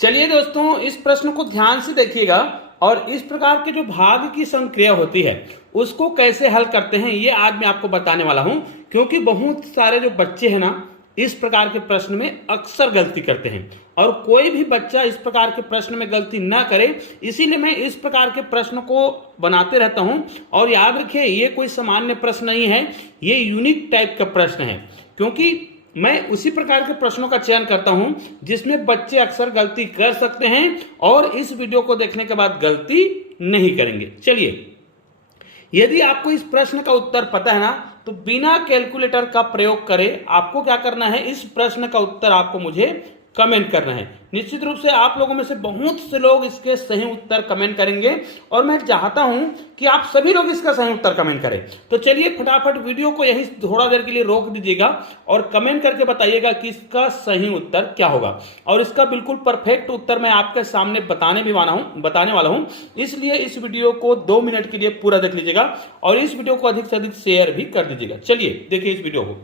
चलिए दोस्तों, इस प्रश्न को ध्यान से देखिएगा और इस प्रकार के जो भाग की संक्रिया होती है उसको कैसे हल करते हैं ये आज मैं आपको बताने वाला हूं। क्योंकि बहुत सारे जो बच्चे हैं ना, इस प्रकार के प्रश्न में अक्सर गलती करते हैं और कोई भी बच्चा इस प्रकार के प्रश्न में गलती ना करे, इसीलिए मैं इस प्रकार के प्रश्न को बनाते रहता हूं। और याद रखिए, ये कोई सामान्य प्रश्न नहीं है, ये यूनिक टाइप का प्रश्न है। क्योंकि मैं उसी प्रकार के प्रश्नों का चयन करता हूं जिसमें बच्चे अक्सर गलती कर सकते हैं और इस वीडियो को देखने के बाद गलती नहीं करेंगे। चलिए, यदि आपको इस प्रश्न का उत्तर पता है ना, तो बिना कैलकुलेटर का प्रयोग करें। आपको क्या करना है, इस प्रश्न का उत्तर आपको मुझे कमेंट करना है। निश्चित रूप से आप लोगों में से बहुत से लोग इसके सही उत्तर कमेंट करेंगे और मैं चाहता हूं कि आप सभी लोग इसका सही उत्तर कमेंट करें। तो चलिए फटाफट वीडियो को यहीं थोड़ा देर के लिए रोक दीजिएगा और कमेंट करके बताइएगा कि इसका सही उत्तर क्या होगा। और इसका बिल्कुल परफेक्ट उत्तर मैं आपके सामने बताने वाला हूं। इसलिए इस वीडियो को 2 मिनट के लिए पूरा देख लीजिएगा और इस वीडियो को अधिक से अधिक शेयर भी कर दीजिएगा। चलिए देखिए इस वीडियो को।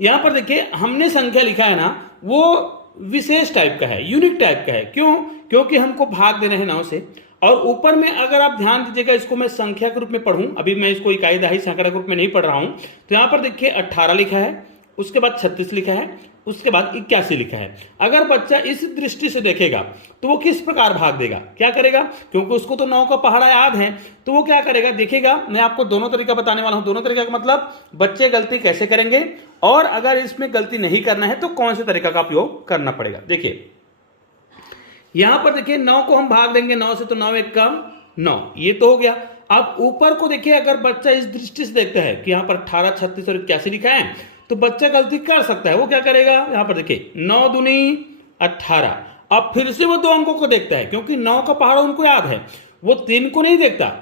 यहां पर देखिए, हमने संख्या लिखा है ना, वो विशेष टाइप का है, यूनिक टाइप का है। क्यों? क्योंकि हमको भाग देना है 9 से। और ऊपर में अगर आप ध्यान दीजिएगा, इसको मैं संख्या के रूप में पढ़ूं, अभी मैं इसको इकाई दहाई सैकड़ा के रूप में नहीं पढ़ रहा हूं। तो यहां पर देखिए 18 लिखा है, उसके बाद 36 लिखा है, उसके बाद 81 लिखा है। अगर बच्चा इस दृष्टि से देखेगा तो वो किस प्रकार भाग देगा, क्या करेगा? क्योंकि उसको तो 9 का पहाड़ा याद है, तो वो क्या करेगा देखेगा। मैं आपको दोनों तरीका बताने वाला हूं। दोनों तरीका का मतलब बच्चे गलती कैसे करेंगे और अगर इसमें गलती नहीं करना है तो कौन से तरीका का उपयोग करना पड़ेगा। देखिए यहां पर देखिए 9 को हम भाग देंगे 9 से, तो 9 एक कम 9, ये तो हो गया। अब ऊपर को देखिए, अगर बच्चा इस दृष्टि से देखता है कि यहां पर 18, 36 और 81 लिखा है, तो बच्चा गलती कर सकता है। वो क्या करेगा, यहां पर देखिए 9 दूनी 18। अब फिर से वो 2 अंकों को देखता है, क्योंकि 9 का पहाड़ा उनको याद है, वो 3 को नहीं देखता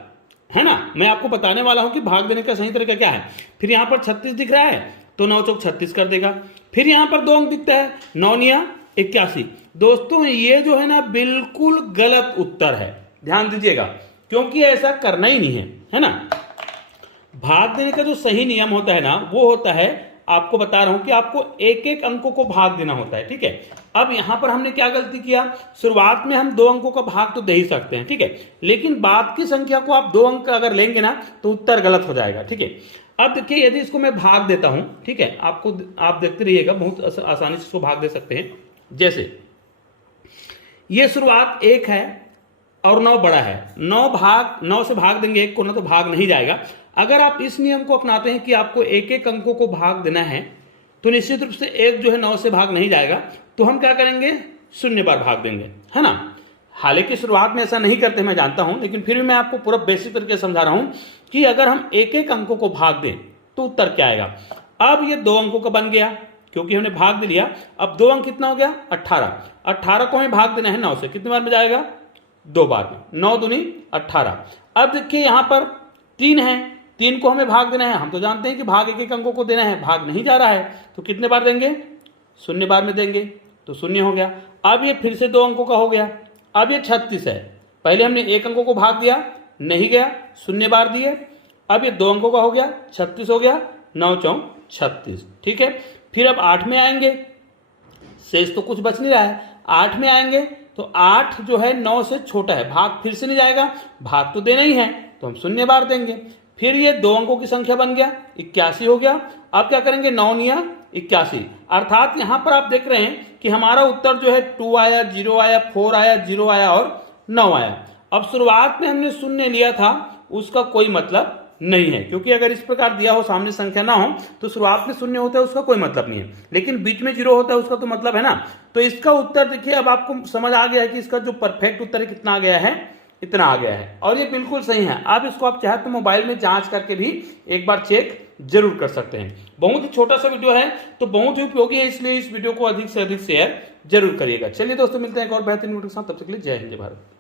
है ना। मैं आपको बताने वाला हूं कि भाग देने का सही तरीका क्या है। फिर यहां पर 36 दिख रहा है, तो 9 चौक 36 कर देगा। फिर यहां पर 2 अंक दिखता है, 9 निया 81। दोस्तों ये जो है ना, बिल्कुल गलत उत्तर है, ध्यान दीजिएगा, क्योंकि ऐसा करना ही नहीं है ना। भाग देने का जो सही नियम होता है ना, वो होता है, आपको बता रहा हूं कि आपको एक एक अंकों को भाग देना होता है, ठीक है। अब यहां पर हमने क्या गलती किया, शुरुआत में हम 2 अंकों का भाग तो दे ही सकते हैं, ठीक है, लेकिन बाद की संख्या को आप 2 अंक अगर लेंगे ना तो उत्तर गलत हो जाएगा, ठीक है। अब देखिए, यदि इसको मैं भाग देता हूं, ठीक है, आप देखते रहिएगा, बहुत आसानी से इसको भाग दे सकते हैं। जैसे ये शुरुआत 1 है और 9 बड़ा है, 9 से भाग देंगे 1 को ना, तो भाग नहीं जाएगा। अगर आप इस नियम को अपनाते हैं कि आपको एक एक अंकों को भाग देना है, तो निश्चित रूप से 1 जो है 9 से भाग नहीं जाएगा, तो हम क्या करेंगे, 0 बार भाग देंगे, है ना। हालांकि शुरुआत में ऐसा नहीं करते, मैं जानता हूं, लेकिन फिर भी मैं आपको पूरा बेसिक तरीके से समझा रहा हूं कि अगर हम एक एक अंकों को भाग दें तो उत्तर क्या आएगा। अब ये 2 अंकों का बन गया, क्योंकि हमने भाग दे लिया। अब 2 अंक कितना हो गया, 18 को हमें भाग देना है 9 से, कितनी बार में जाएगा, 2 बार में, 9 दूनी 18। अब देखिए यहां पर 3 है, 3 को हमें भाग देना है, हम तो जानते हैं कि भाग एक एक अंकों को देना है, भाग नहीं जा रहा है, तो कितने बार देंगे, 0 बार में देंगे, तो 0 हो गया। अब ये फिर से 2 अंकों का हो गया। अब ये 36 है, पहले हमने 1 अंकों को भाग दिया, नहीं गया, 0 बार दिए। अब ये 2 अंकों का हो गया, 36 हो गया, 9 चौक 36, ठीक है। फिर अब 8 में आएंगे, शेष तो कुछ बच नहीं रहा है, 8 में आएंगे तो 8 जो है 9 से छोटा है, भाग फिर से नहीं जाएगा, भाग तो देना ही है, तो हम 0 बार देंगे। फिर ये 2 अंकों की संख्या बन गया, 81 हो गया। अब क्या करेंगे, 9 निया 81, अर्थात यहां पर आप देख रहे हैं कि हमारा उत्तर जो है 2 आया, 0 आया, 4 आया, 0 आया और 9 आया। अब शुरुआत में हमने 0 लिया था, उसका कोई मतलब नहीं है, क्योंकि अगर इस प्रकार दिया हो, सामने संख्या ना हो, तो शुरुआत में 0 होता है, उसका कोई मतलब नहीं है, लेकिन बीच में 0 होता है, उसका तो मतलब है ना। तो इसका उत्तर देखिए, अब आपको समझ आ गया है कि इसका जो परफेक्ट उत्तर है कितना आ गया है, इतना आ गया है, और ये बिल्कुल सही है। अब इसको आप चाहे तो मोबाइल में जांच करके भी एक बार चेक जरूर कर सकते हैं। बहुत ही छोटा सा वीडियो है, तो बहुत ही उपयोगी है, इसलिए इस वीडियो को अधिक से अधिक शेयर जरूर करिएगा। चलिए दोस्तों, मिलते हैं एक और बेहतरीन वीडियो के साथ, तब तक के लिए जय हिंद, जय भारत।